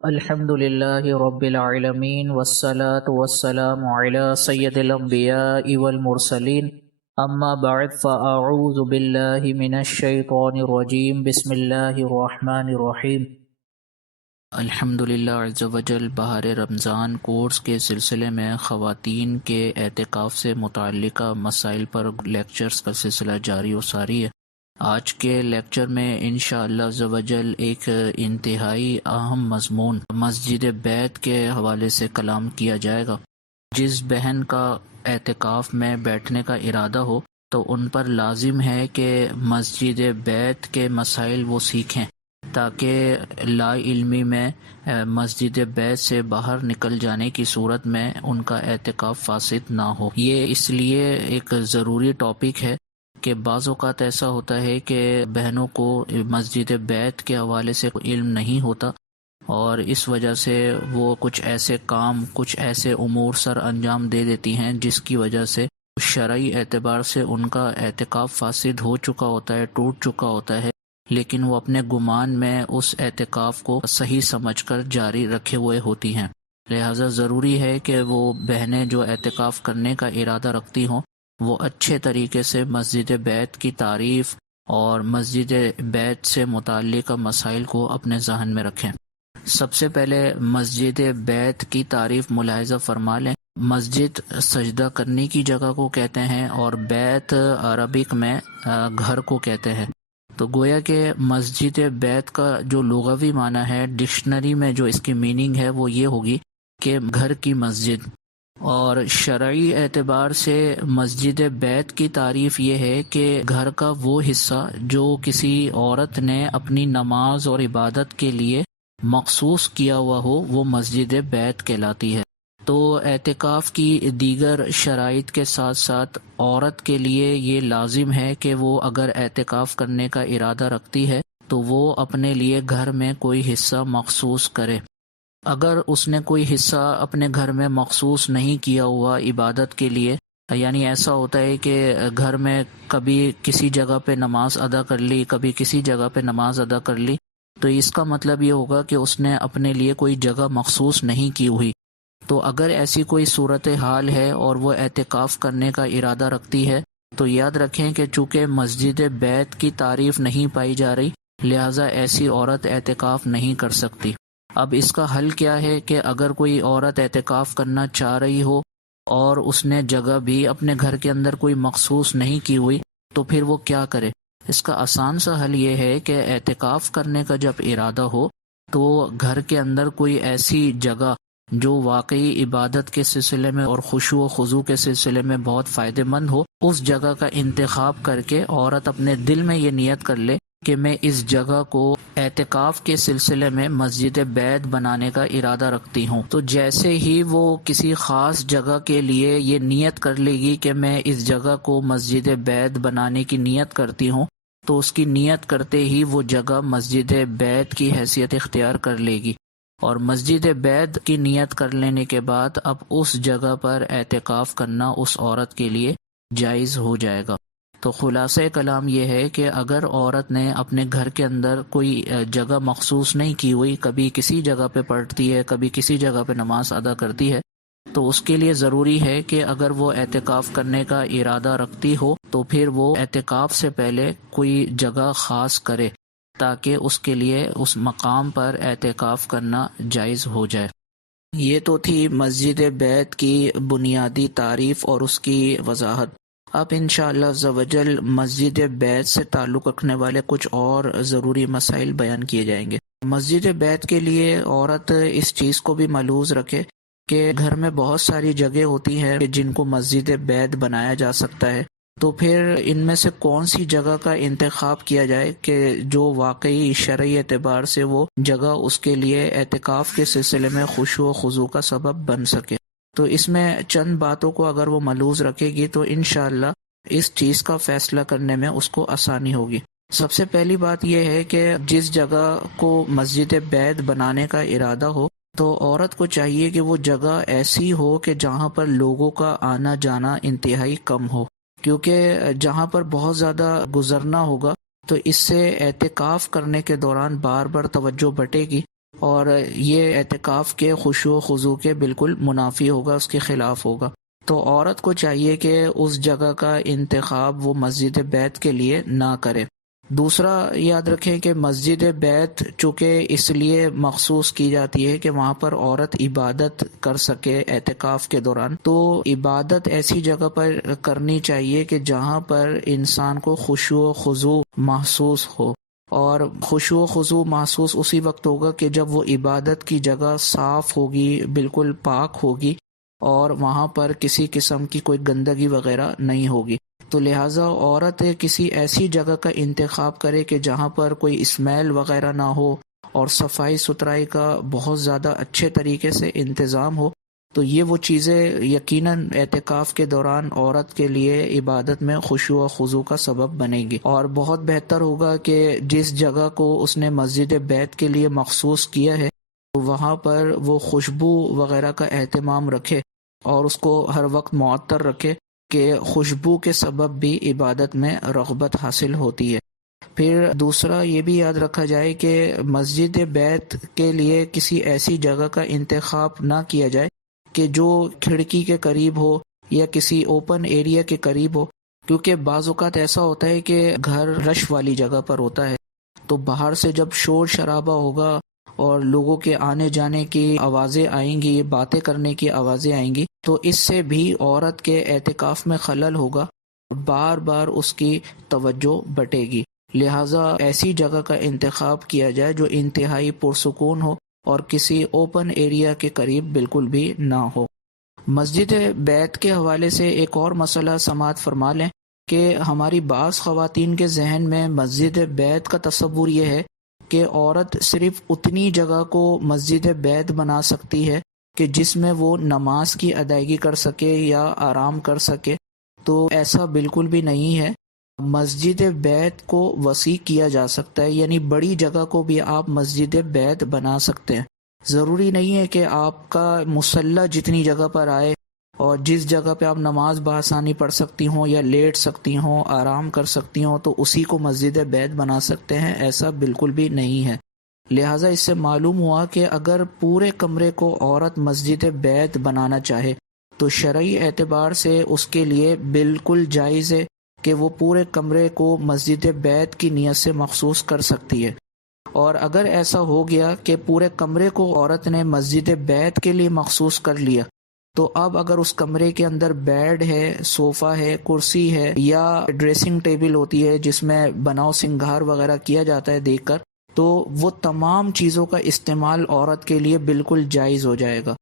الحمد لله رب العالمين والصلاة والسلام على سيد الأنبياء والمرسلين أما بعد فأعوذ بالله من الشيطان الرجيم بسم الله الرحمن الرحيم الحمدللہ عز وجل بہار رمضان کورس کے سلسلے میں خواتین کے اعتکاف سے متعلقہ مسائل پر لیکچرز کا سلسلہ جاری و ساری ہے۔ آج کے لیکچر میں انشاءاللہ عز وجل ایک انتہائی اہم مضمون مسجد بیت کے حوالے سے کلام کیا جائے گا۔ جس بہن کا اعتکاف میں بیٹھنے کا ارادہ ہو تو ان پر لازم ہے کہ مسجد بیت کے مسائل وہ سیکھیں تاکہ لا علمی میں مسجد بیت سے باہر نکل جانے کی صورت میں ان کا اعتکاف فاسد نہ ہو۔ یہ اس لیے ایک ضروری ٹاپک ہے کہ بعض اوقات ایسا ہوتا ہے کہ بہنوں کو مسجد بیت کے حوالے سے علم نہیں ہوتا اور اس وجہ سے وہ کچھ ایسے کام، کچھ ایسے امور سر انجام دے دیتی ہیں جس کی وجہ سے شرعی اعتبار سے ان کا اعتکاف فاسد ہو چکا ہوتا ہے، ٹوٹ چکا ہوتا ہے، لیکن وہ اپنے گمان میں اس اعتکاف کو صحیح سمجھ کر جاری رکھے ہوئے ہوتی ہیں۔ لہٰذا ضروری ہے کہ وہ بہنیں جو اعتکاف کرنے کا ارادہ رکھتی ہوں وہ اچھے طریقے سے مسجد بیت کی تعریف اور مسجد بیت سے متعلقہ مسائل کو اپنے ذہن میں رکھیں۔ سب سے پہلے مسجد بیت کی تعریف ملاحظہ فرما لیں۔ مسجد سجدہ کرنے کی جگہ کو کہتے ہیں اور بیت عربک میں گھر کو کہتے ہیں۔ تو گویا کہ مسجد بیت کا جو لغوی معنی ہے ڈکشنری میں جو اس کی میننگ ہے وہ یہ ہوگی کہ گھر کی مسجد، اور شرعی اعتبار سے مسجد بیت کی تعریف یہ ہے کہ گھر کا وہ حصہ جو کسی عورت نے اپنی نماز اور عبادت کے لیے مخصوص کیا ہوا ہو وہ مسجد بیت کہلاتی ہے۔ تو اعتکاف کی دیگر شرائط کے ساتھ ساتھ عورت کے لیے یہ لازم ہے کہ وہ اگر اعتکاف کرنے کا ارادہ رکھتی ہے تو وہ اپنے لیے گھر میں کوئی حصہ مخصوص کرے۔ اگر اس نے کوئی حصہ اپنے گھر میں مخصوص نہیں کیا ہوا عبادت کے لیے، یعنی ایسا ہوتا ہے کہ گھر میں کبھی کسی جگہ پہ نماز ادا کر لی، کبھی کسی جگہ پہ نماز ادا کر لی، تو اس کا مطلب یہ ہوگا کہ اس نے اپنے لیے کوئی جگہ مخصوص نہیں کی ہوئی۔ تو اگر ایسی کوئی صورتحال ہے اور وہ اعتکاف کرنے کا ارادہ رکھتی ہے تو یاد رکھیں کہ چونکہ مسجد بیت کی تعریف نہیں پائی جا رہی لہٰذا ایسی عورت اعتکاف نہیں کر سکتی۔ اب اس کا حل کیا ہے کہ اگر کوئی عورت اعتکاف کرنا چاہ رہی ہو اور اس نے جگہ بھی اپنے گھر کے اندر کوئی مخصوص نہیں کی ہوئی تو پھر وہ کیا کرے؟ اس کا آسان سا حل یہ ہے کہ اعتکاف کرنے کا جب ارادہ ہو تو گھر کے اندر کوئی ایسی جگہ جو واقعی عبادت کے سلسلے میں اور خشوع و خضوع کے سلسلے میں بہت فائدہ مند ہو، اس جگہ کا انتخاب کر کے عورت اپنے دل میں یہ نیت کر لے کہ میں اس جگہ کو اعتکاف کے سلسلے میں مسجد بیت بنانے کا ارادہ رکھتی ہوں۔ تو جیسے ہی وہ کسی خاص جگہ کے لیے یہ نیت کر لے گی کہ میں اس جگہ کو مسجد بیت بنانے کی نیت کرتی ہوں تو اس کی نیت کرتے ہی وہ جگہ مسجد بیت کی حیثیت اختیار کر لے گی، اور مسجد بیت کی نیت کر لینے کے بعد اب اس جگہ پر اعتکاف کرنا اس عورت کے لیے جائز ہو جائے گا۔ تو خلاصہ کلام یہ ہے کہ اگر عورت نے اپنے گھر کے اندر کوئی جگہ مخصوص نہیں کی ہوئی، کبھی کسی جگہ پہ پڑھتی ہے، کبھی کسی جگہ پہ نماز ادا کرتی ہے، تو اس کے لیے ضروری ہے کہ اگر وہ اعتکاف کرنے کا ارادہ رکھتی ہو تو پھر وہ اعتکاف سے پہلے کوئی جگہ خاص کرے تاکہ اس کے لیے اس مقام پر اعتکاف کرنا جائز ہو جائے۔ یہ تو تھی مسجد بیت کی بنیادی تعریف اور اس کی وضاحت۔ اب انشاءاللہ عز و جل مسجد بیت سے تعلق رکھنے والے کچھ اور ضروری مسائل بیان کیے جائیں گے۔ مسجد بیت کے لیے عورت اس چیز کو بھی ملحوظ رکھے کہ گھر میں بہت ساری جگہ ہوتی ہیں جن کو مسجد بیت بنایا جا سکتا ہے، تو پھر ان میں سے کون سی جگہ کا انتخاب کیا جائے کہ جو واقعی شرعی اعتبار سے وہ جگہ اس کے لیے اعتکاف کے سلسلے میں خشوع و خضوع کا سبب بن سکے۔ تو اس میں چند باتوں کو اگر وہ ملحوظ رکھے گی تو انشاءاللہ اس چیز کا فیصلہ کرنے میں اس کو آسانی ہوگی۔ سب سے پہلی بات یہ ہے کہ جس جگہ کو مسجد بیت بنانے کا ارادہ ہو تو عورت کو چاہیے کہ وہ جگہ ایسی ہو کہ جہاں پر لوگوں کا آنا جانا انتہائی کم ہو، کیونکہ جہاں پر بہت زیادہ گزرنا ہوگا تو اس سے اعتکاف کرنے کے دوران بار بار توجہ بٹے گی اور یہ اعتکاف کے خشوع و خضوع کے بالکل منافی ہوگا، اس کے خلاف ہوگا۔ تو عورت کو چاہیے کہ اس جگہ کا انتخاب وہ مسجد بیت کے لیے نہ کرے۔ دوسرا یاد رکھیں کہ مسجد بیت چونکہ اس لیے مخصوص کی جاتی ہے کہ وہاں پر عورت عبادت کر سکے اعتکاف کے دوران، تو عبادت ایسی جگہ پر کرنی چاہیے کہ جہاں پر انسان کو خشوع و خضوع محسوس ہو، اور خشوع و خضوع محسوس اسی وقت ہوگا کہ جب وہ عبادت کی جگہ صاف ہوگی، بالکل پاک ہوگی، اور وہاں پر کسی قسم کی کوئی گندگی وغیرہ نہیں ہوگی۔ تو لہٰذا عورت کسی ایسی جگہ کا انتخاب کرے کہ جہاں پر کوئی اسمیل وغیرہ نہ ہو اور صفائی ستھرائی کا بہت زیادہ اچھے طریقے سے انتظام ہو، تو یہ وہ چیزیں یقیناً اعتکاف کے دوران عورت کے لیے عبادت میں خشوع و خضوع کا سبب بنے گی۔ اور بہت بہتر ہوگا کہ جس جگہ کو اس نے مسجد بیت کے لیے مخصوص کیا ہے وہاں پر وہ خوشبو وغیرہ کا اہتمام رکھے اور اس کو ہر وقت معطر رکھے کہ خوشبو کے سبب بھی عبادت میں رغبت حاصل ہوتی ہے۔ پھر دوسرا یہ بھی یاد رکھا جائے کہ مسجد بیت کے لیے کسی ایسی جگہ کا انتخاب نہ کیا جائے کہ جو کھڑکی کے قریب ہو یا کسی اوپن ایریا کے قریب ہو، کیونکہ بعض اوقات ایسا ہوتا ہے کہ گھر رش والی جگہ پر ہوتا ہے، تو باہر سے جب شور شرابہ ہوگا اور لوگوں کے آنے جانے کی آوازیں آئیں گی، باتیں کرنے کی آوازیں آئیں گی، تو اس سے بھی عورت کے اعتکاف میں خلل ہوگا، بار بار اس کی توجہ بٹے گی۔ لہٰذا ایسی جگہ کا انتخاب کیا جائے جو انتہائی پرسکون ہو اور کسی اوپن ایریا کے قریب بالکل بھی نہ ہو۔ مسجد بیت کے حوالے سے ایک اور مسئلہ سماعت فرما لیں کہ ہماری بعض خواتین کے ذہن میں مسجد بیت کا تصور یہ ہے کہ عورت صرف اتنی جگہ کو مسجد بیت بنا سکتی ہے کہ جس میں وہ نماز کی ادائیگی کر سکے یا آرام کر سکے، تو ایسا بالکل بھی نہیں ہے۔ مسجد بیت کو وسیع کیا جا سکتا ہے، یعنی بڑی جگہ کو بھی آپ مسجد بیت بنا سکتے ہیں۔ ضروری نہیں ہے کہ آپ کا مصلی جتنی جگہ پر آئے اور جس جگہ پہ آپ نماز بآسانی پڑھ سکتی ہوں یا لیٹ سکتی ہوں، آرام کر سکتی ہوں، تو اسی کو مسجد بیت بنا سکتے ہیں، ایسا بالکل بھی نہیں ہے۔ لہٰذا اس سے معلوم ہوا کہ اگر پورے کمرے کو عورت مسجد بیت بنانا چاہے تو شرعی اعتبار سے اس کے لیے بالکل جائز ہے کہ وہ پورے کمرے کو مسجد بیت کی نیت سے مخصوص کر سکتی ہے۔ اور اگر ایسا ہو گیا کہ پورے کمرے کو عورت نے مسجد بیت کے لیے مخصوص کر لیا، تو اب اگر اس کمرے کے اندر بیڈ ہے، صوفہ ہے، کرسی ہے، یا ڈریسنگ ٹیبل ہوتی ہے جس میں بناؤ سنگھار وغیرہ کیا جاتا ہے دیکھ کر، تو وہ تمام چیزوں کا استعمال عورت کے لیے بالکل جائز ہو جائے گا،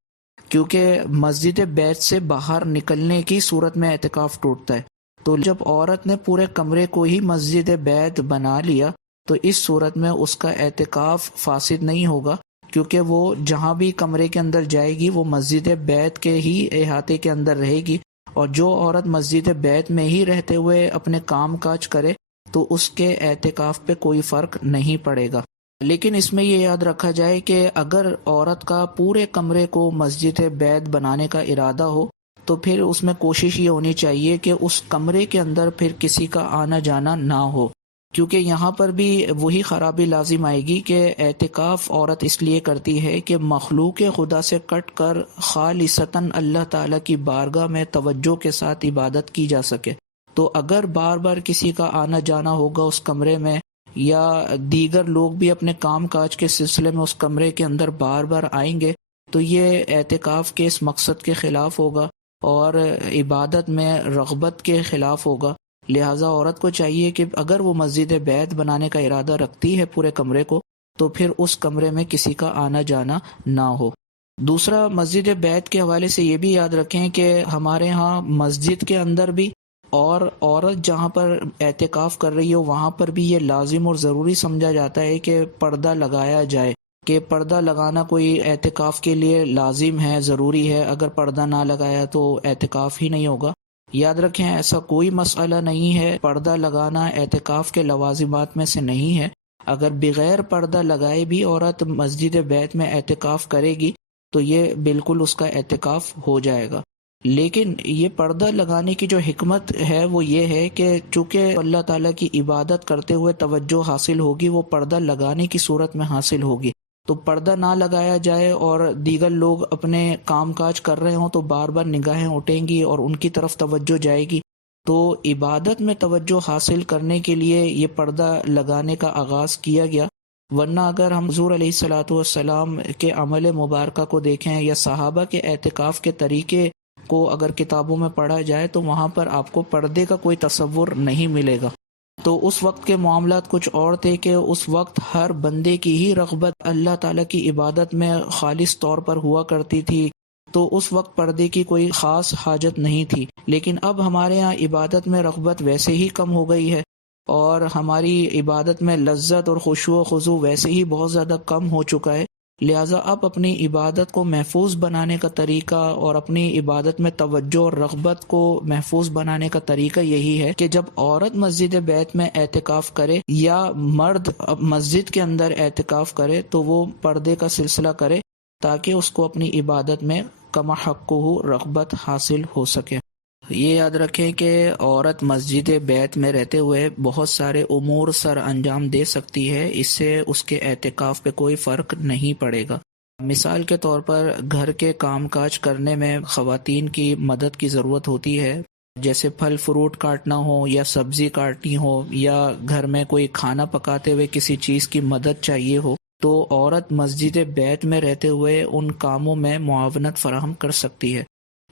کیونکہ مسجد بیت سے باہر نکلنے کی صورت میں اعتکاف ٹوٹتا ہے۔ تو جب عورت نے پورے کمرے کو ہی مسجد بیت بنا لیا تو اس صورت میں اس کا اعتکاف فاسد نہیں ہوگا، کیونکہ وہ جہاں بھی کمرے کے اندر جائے گی وہ مسجد بیت کے ہی احاطے کے اندر رہے گی، اور جو عورت مسجد بیت میں ہی رہتے ہوئے اپنے کام کاج کرے تو اس کے اعتکاف پہ کوئی فرق نہیں پڑے گا۔ لیکن اس میں یہ یاد رکھا جائے کہ اگر عورت کا پورے کمرے کو مسجد بیت بنانے کا ارادہ ہو تو پھر اس میں کوشش یہ ہونی چاہیے کہ اس کمرے کے اندر پھر کسی کا آنا جانا نہ ہو، کیونکہ یہاں پر بھی وہی خرابی لازم آئے گی کہ اعتکاف عورت اس لیے کرتی ہے کہ مخلوق خدا سے کٹ کر خالصتاً اللہ تعالیٰ کی بارگاہ میں توجہ کے ساتھ عبادت کی جا سکے۔ تو اگر بار بار کسی کا آنا جانا ہوگا اس کمرے میں، یا دیگر لوگ بھی اپنے کام کاج کے سلسلے میں اس کمرے کے اندر بار بار آئیں گے، تو یہ اعتکاف کے اس مقصد کے خلاف ہوگا اور عبادت میں رغبت کے خلاف ہوگا۔ لہٰذا عورت کو چاہیے کہ اگر وہ مسجد بیت بنانے کا ارادہ رکھتی ہے پورے کمرے کو، تو پھر اس کمرے میں کسی کا آنا جانا نہ ہو۔ دوسرا، مسجد بیت کے حوالے سے یہ بھی یاد رکھیں کہ ہمارے ہاں مسجد کے اندر بھی اور عورت جہاں پر اعتکاف کر رہی ہو وہاں پر بھی یہ لازم اور ضروری سمجھا جاتا ہے کہ پردہ لگایا جائے، کہ پردہ لگانا کوئی اعتکاف کے لیے لازم ہے، ضروری ہے، اگر پردہ نہ لگایا تو اعتکاف ہی نہیں ہوگا۔ یاد رکھیں ایسا کوئی مسئلہ نہیں ہے، پردہ لگانا اعتکاف کے لوازمات میں سے نہیں ہے۔ اگر بغیر پردہ لگائے بھی عورت مسجد بیت میں اعتکاف کرے گی تو یہ بالکل اس کا اعتکاف ہو جائے گا۔ لیکن یہ پردہ لگانے کی جو حکمت ہے وہ یہ ہے کہ چونکہ اللہ تعالیٰ کی عبادت کرتے ہوئے توجہ حاصل ہوگی، وہ پردہ لگانے کی صورت میں حاصل ہوگی۔ تو پردہ نہ لگایا جائے اور دیگر لوگ اپنے کام کاج کر رہے ہوں تو بار بار نگاہیں اٹھیں گی اور ان کی طرف توجہ جائے گی. تو عبادت میں توجہ حاصل کرنے کے لیے یہ پردہ لگانے کا آغاز کیا گیا. ورنہ اگر ہم حضور علیہ الصلاۃ والسلام کے عمل مبارکہ کو دیکھیں یا صحابہ کے اعتکاف کے طریقے کو اگر کتابوں میں پڑھا جائے تو وہاں پر آپ کو پردے کا کوئی تصور نہیں ملے گا. تو اس وقت کے معاملات کچھ اور تھے کہ اس وقت ہر بندے کی ہی رغبت اللہ تعالیٰ کی عبادت میں خالص طور پر ہوا کرتی تھی، تو اس وقت پردے کی کوئی خاص حاجت نہیں تھی. لیکن اب ہمارے ہاں عبادت میں رغبت ویسے ہی کم ہو گئی ہے اور ہماری عبادت میں لذت اور خشوع و خضوع ویسے ہی بہت زیادہ کم ہو چکا ہے. لہٰذا اب اپنی عبادت کو محفوظ بنانے کا طریقہ اور اپنی عبادت میں توجہ اور رغبت کو محفوظ بنانے کا طریقہ یہی ہے کہ جب عورت مسجد بیت میں اعتکاف کرے یا مرد مسجد کے اندر اعتکاف کرے تو وہ پردے کا سلسلہ کرے تاکہ اس کو اپنی عبادت میں کما حقہ رغبت حاصل ہو سکے. یہ یاد رکھیں کہ عورت مسجد بیت میں رہتے ہوئے بہت سارے امور سر انجام دے سکتی ہے، اس سے اس کے اعتکاف پہ کوئی فرق نہیں پڑے گا. مثال کے طور پر گھر کے کام کاج کرنے میں خواتین کی مدد کی ضرورت ہوتی ہے، جیسے پھل فروٹ کاٹنا ہو یا سبزی کاٹنی ہو یا گھر میں کوئی کھانا پکاتے ہوئے کسی چیز کی مدد چاہیے ہو، تو عورت مسجد بیت میں رہتے ہوئے ان کاموں میں معاونت فراہم کر سکتی ہے.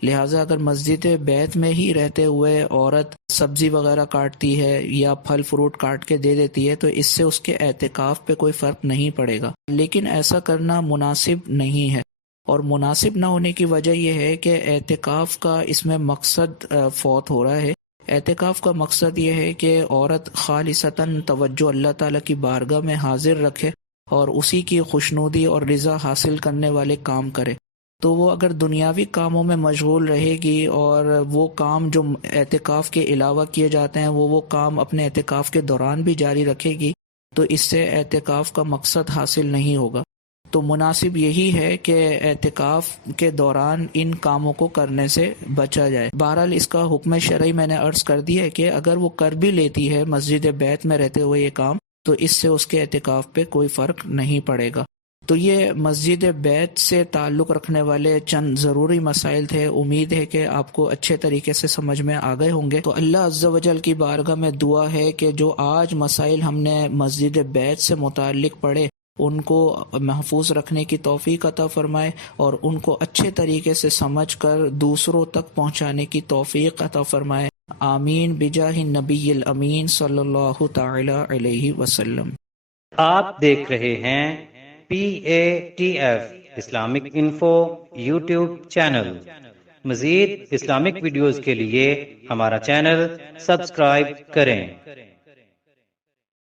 لہٰذا اگر مسجد بیت میں ہی رہتے ہوئے عورت سبزی وغیرہ کاٹتی ہے یا پھل فروٹ کاٹ کے دے دیتی ہے تو اس سے اس کے اعتکاف پہ کوئی فرق نہیں پڑے گا. لیکن ایسا کرنا مناسب نہیں ہے، اور مناسب نہ ہونے کی وجہ یہ ہے کہ اعتکاف کا اس میں مقصد فوت ہو رہا ہے. اعتکاف کا مقصد یہ ہے کہ عورت خالصتاً توجہ اللہ تعالیٰ کی بارگاہ میں حاضر رکھے اور اسی کی خوشنودی اور رضا حاصل کرنے والے کام کرے. تو وہ اگر دنیاوی کاموں میں مشغول رہے گی اور وہ کام جو اعتکاف کے علاوہ کیے جاتے ہیں وہ کام اپنے اعتکاف کے دوران بھی جاری رکھے گی تو اس سے اعتکاف کا مقصد حاصل نہیں ہوگا. تو مناسب یہی ہے کہ اعتکاف کے دوران ان کاموں کو کرنے سے بچا جائے. بہرحال اس کا حکم شرعی میں نے عرض کر دیا ہے کہ اگر وہ کر بھی لیتی ہے مسجد بیت میں رہتے ہوئے یہ کام تو اس سے اس کے اعتکاف پہ کوئی فرق نہیں پڑے گا. تو یہ مسجد بیت سے تعلق رکھنے والے چند ضروری مسائل تھے. امید ہے کہ آپ کو اچھے طریقے سے سمجھ میں آ گئے ہوں گے. تو اللہ عز و جل کی بارگاہ میں دعا ہے کہ جو آج مسائل ہم نے مسجد بیت سے متعلق پڑھے ان کو محفوظ رکھنے کی توفیق عطا فرمائے اور ان کو اچھے طریقے سے سمجھ کر دوسروں تک پہنچانے کی توفیق عطا فرمائے. آمین بجاہ النبی الامین صلی اللہ تعالی علیہ وسلم. آپ دیکھ رہے ہیں PATF Islamic info YouTube channel. مزید اسلامک ویڈیوز کے لیے ہمارا چینل سبسکرائب کریں.